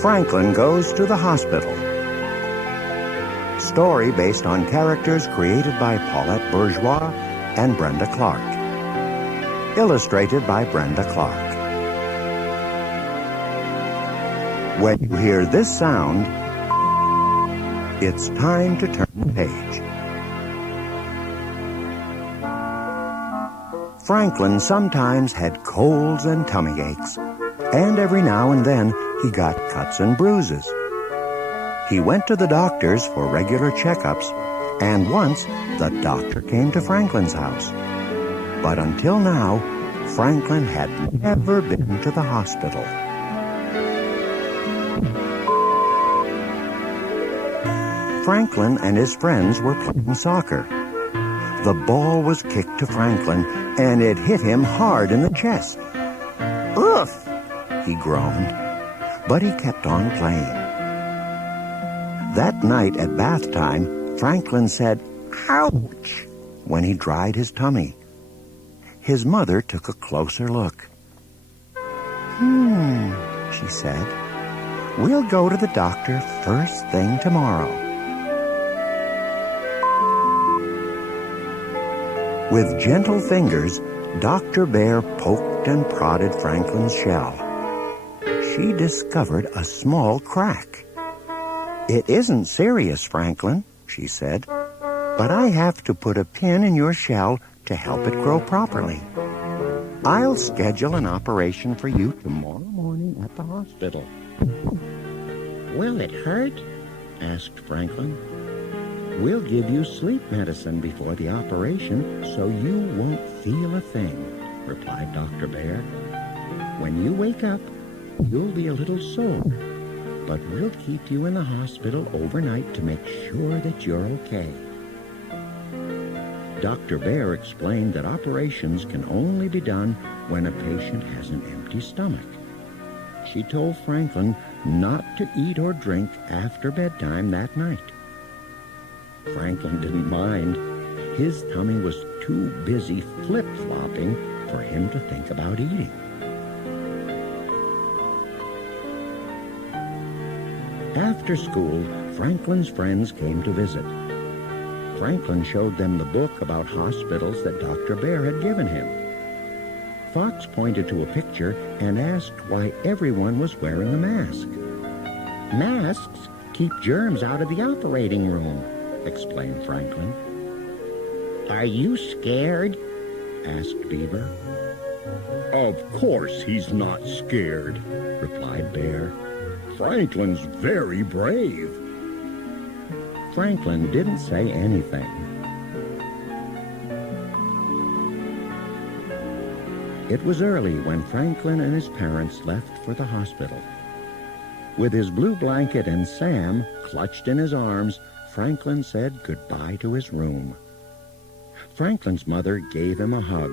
Franklin Goes to the Hospital. Story based on characters created by Paulette Bourgeois and Brenda Clark. Illustrated by Brenda Clark. When you hear this sound, it's time to turn the page. Franklin sometimes had colds and tummy aches, and every now and then he got cuts and bruises. He went to the doctors for regular checkups, and once the doctor came to Franklin's house. But until now, Franklin had never been to the hospital. Franklin and his friends were playing soccer. The ball was kicked to Franklin, and it hit him hard in the chest. "Ugh!" he groaned, but he kept on playing. That night at bath time, Franklin said, "Ouch!" when he dried his tummy. His mother took a closer look. She said, "We'll go to the doctor first thing tomorrow." With gentle fingers, Dr. Bear poked and prodded Franklin's shell. She discovered a small crack. "It isn't serious, Franklin," she said, "but I have to put a pin in your shell to help it grow properly. I'll schedule an operation for you tomorrow morning at the hospital." "Will it hurt?" asked Franklin. "We'll give you sleep medicine before the operation so you won't feel a thing," replied Dr. Bear. "When you wake up, you'll be a little sore, but we'll keep you in the hospital overnight to make sure that you're okay." Dr. Bear explained that operations can only be done when a patient has an empty stomach. She told Franklin not to eat or drink after bedtime that night. Franklin didn't mind. His tummy was too busy flip-flopping for him to think about eating. After school, Franklin's friends came to visit. Franklin showed them the book about hospitals that Dr. Bear had given him. Fox pointed to a picture and asked why everyone was wearing a mask. "Masks keep germs out of the operating room," explained Franklin. "Are you scared?" asked Beaver. "Of course he's not scared," replied Bear. "Franklin's very brave." Franklin didn't say anything. It was early when Franklin and his parents left for the hospital. With his blue blanket and Sam clutched in his arms, Franklin said goodbye to his room. Franklin's mother gave him a hug.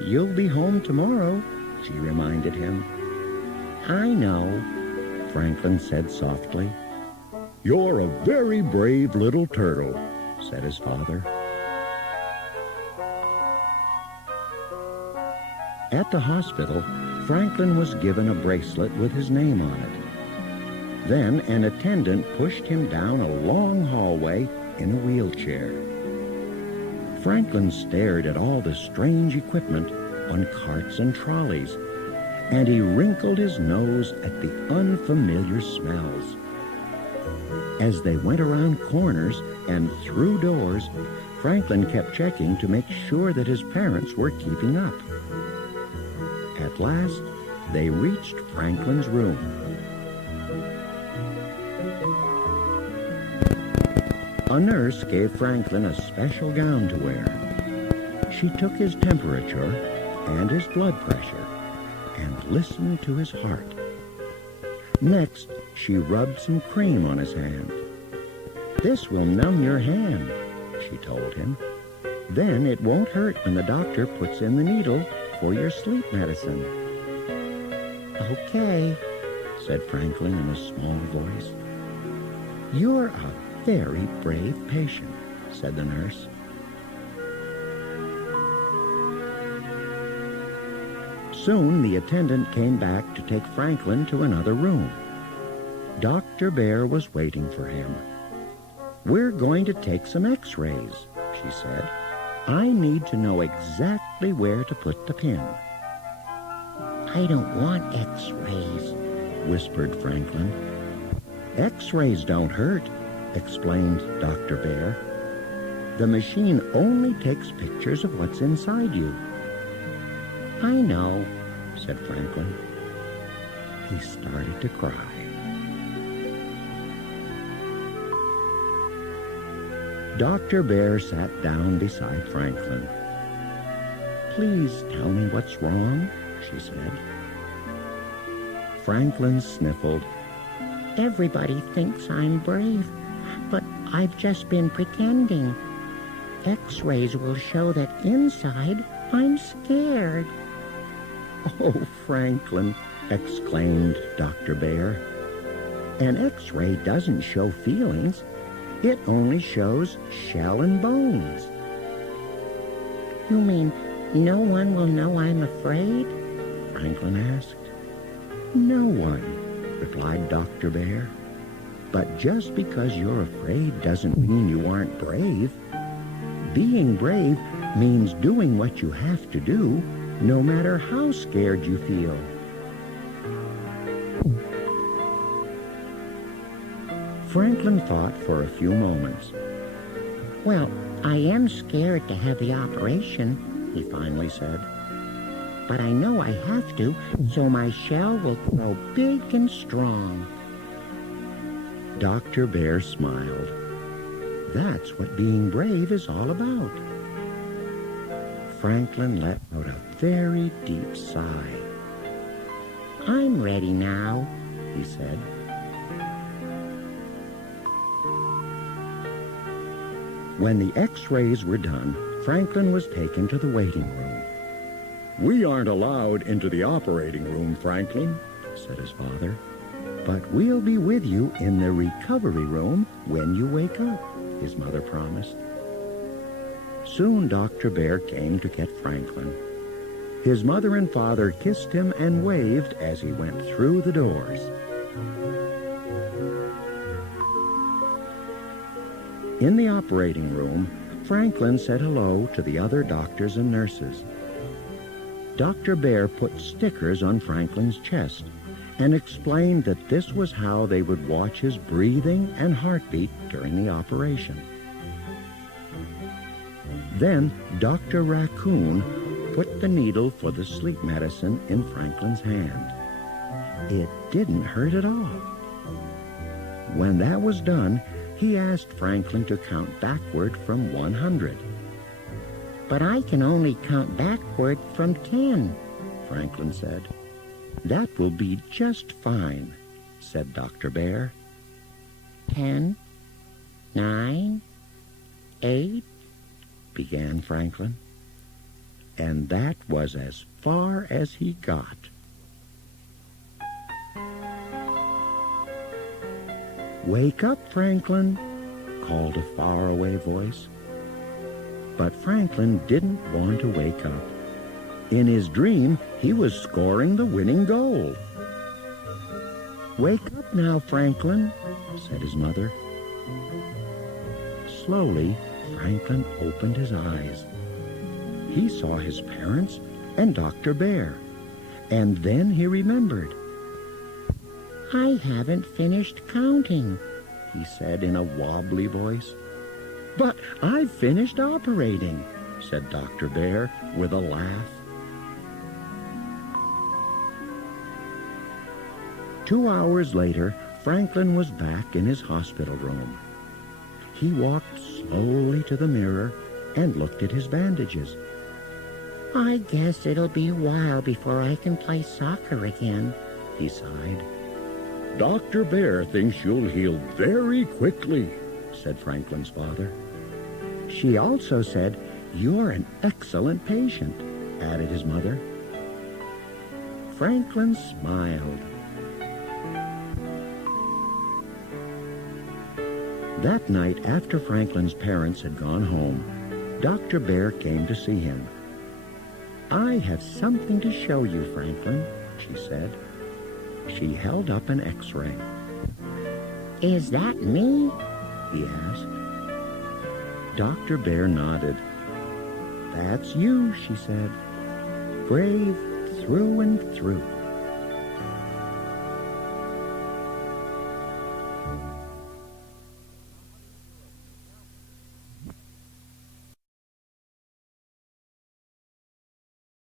"You'll be home tomorrow," she reminded him. "I know," Franklin said softly. "You're a very brave little turtle," said his father. At the hospital, Franklin was given a bracelet with his name on it. Then an attendant pushed him down a long hallway in a wheelchair. Franklin stared at all the strange equipment on carts and trolleys, and he wrinkled his nose at the unfamiliar smells. As they went around corners and through doors, Franklin kept checking to make sure that his parents were keeping up. At last, they reached Franklin's room. A nurse gave Franklin a special gown to wear. She took his temperature and his blood pressure and listened to his heart. Next, she rubbed some cream on his hand. "This will numb your hand," she told him. "Then it won't hurt when the doctor puts in the needle for your sleep medicine." "Okay," said Franklin in a small voice. "You're a very brave patient," said the nurse. Soon the attendant came back to take Franklin to another room. Dr. Bear was waiting for him. "We're going to take some x-rays," she said. "I need to know exactly where to put the pin." "I don't want x-rays," whispered Franklin. "X-rays don't hurt," explained Dr. Bear. "The machine only takes pictures of what's inside you." "I know," said Franklin. He started to cry. Dr. Bear sat down beside Franklin. "Please tell me what's wrong," she said. Franklin sniffled. "Everybody thinks I'm brave, but I've just been pretending. X-rays will show that inside I'm scared." "Oh, Franklin," exclaimed Dr. Bear, "an X-ray doesn't show feelings. It only shows shell and bones." "You mean no one will know I'm afraid?" Franklin asked. "No one," replied Dr. Bear. "But just because you're afraid doesn't mean you aren't brave. Being brave means doing what you have to do, no matter how scared you feel." Franklin thought for a few moments. "Well, I am scared to have the operation," he finally said. "But I know I have to, so my shell will grow big and strong." Dr. Bear smiled. That's what being brave is all about. Franklin let out a very deep sigh. "I'm ready now," he said. When the x-rays were done, Franklin was taken to the waiting room. "We aren't allowed into the operating room, Franklin," said his father. "But we'll be with you in the recovery room when you wake up," his mother promised. Soon Dr. Bear came to get Franklin. His mother and father kissed him and waved as he went through the doors. In the operating room, Franklin said hello to the other doctors and nurses. Dr. Bear put stickers on Franklin's chest and explained that this was how they would watch his breathing and heartbeat during the operation. Then Dr. Raccoon put the needle for the sleep medicine in Franklin's hand. It didn't hurt at all. When that was done, he asked Franklin to count backward from 100. "But I can only count backward from 10, Franklin said. "That will be just fine," said Dr. Bear. 10, 9, 8, began Franklin. And that was as far as he got. "Wake up, Franklin," called a faraway voice. But Franklin didn't want to wake up. In his dream, he was scoring the winning goal. "Wake up now, Franklin," said his mother. Slowly, Franklin opened his eyes. He saw his parents and Dr. Bear, and then he remembered. "I haven't finished counting," he said in a wobbly voice. "But I've finished operating," said Dr. Bear with a laugh. 2 hours later, Franklin was back in his hospital room. He walked slowly to the mirror and looked at his bandages. "I guess it'll be a while before I can play soccer again," he sighed. "Dr. Bear thinks you'll heal very quickly," said Franklin's father. "She also said, 'You're an excellent patient,'" added his mother. Franklin smiled. That night, after Franklin's parents had gone home, Dr. Bear came to see him. "I have something to show you, Franklin," she said. She held up an X-ray. Is that me? he asked. Dr. Bear nodded. That's you, she said. Brave through and through.